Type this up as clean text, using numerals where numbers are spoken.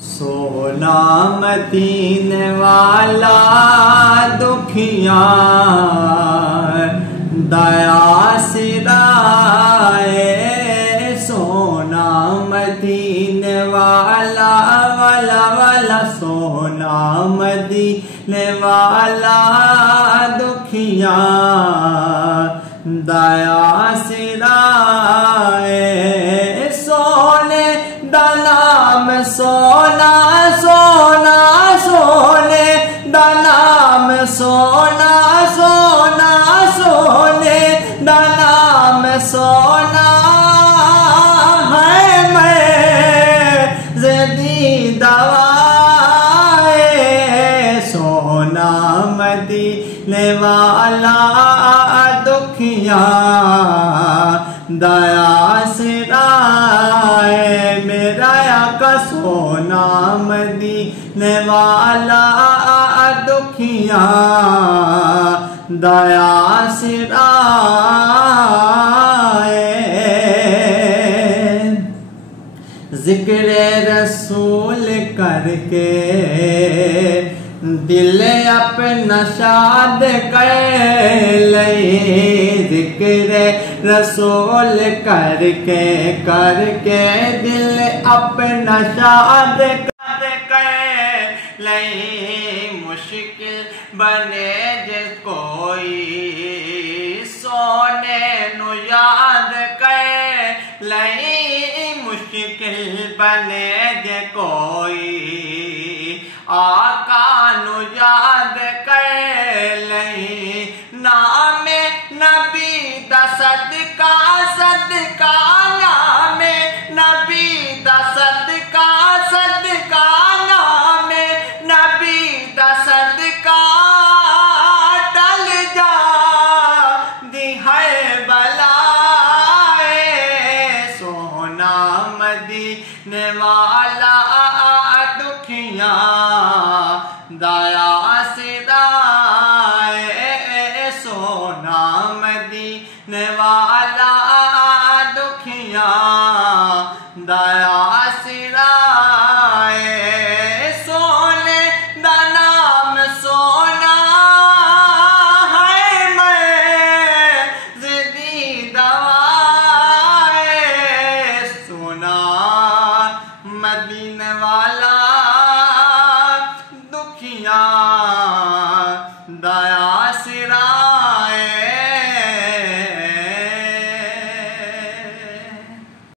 सोना मदीने वाला दुखिया दया सिराए। सोना मदीने वाला वाला वाला सोना मदीने वाला दुखिया दया सिराए। सोने दानाम सोना सोना सोने दानाम सोना सोना सोने दानाम सोना है। मैं ज़दी दवाए सोना मदीने वाला दुखिया दया सिराए। मेरा आका सोना मदीने वाला दुखिया दया सिराए। जिक्र रसूल करके दिल अपना शाद कर ले। जिक्र रसूल करके करके दिल अपना शाद कर ले। मुश्किल बने जे कोई सोने नु याद कर ले। मुश्किल बने जे कोई आका नु याद कर ले। नाम नबी दा सदका सदका नाम नबी दा सदका सदका नाम नबी दा सदका टल जा दी है बलाए। सोना मदीने वाला दुखिया दया सिराए। सोना मदीने वाला दुखिया दया सिराए। सोने दा नाम सोना है। मैं ज़दी दवाए सोना मदीने वाला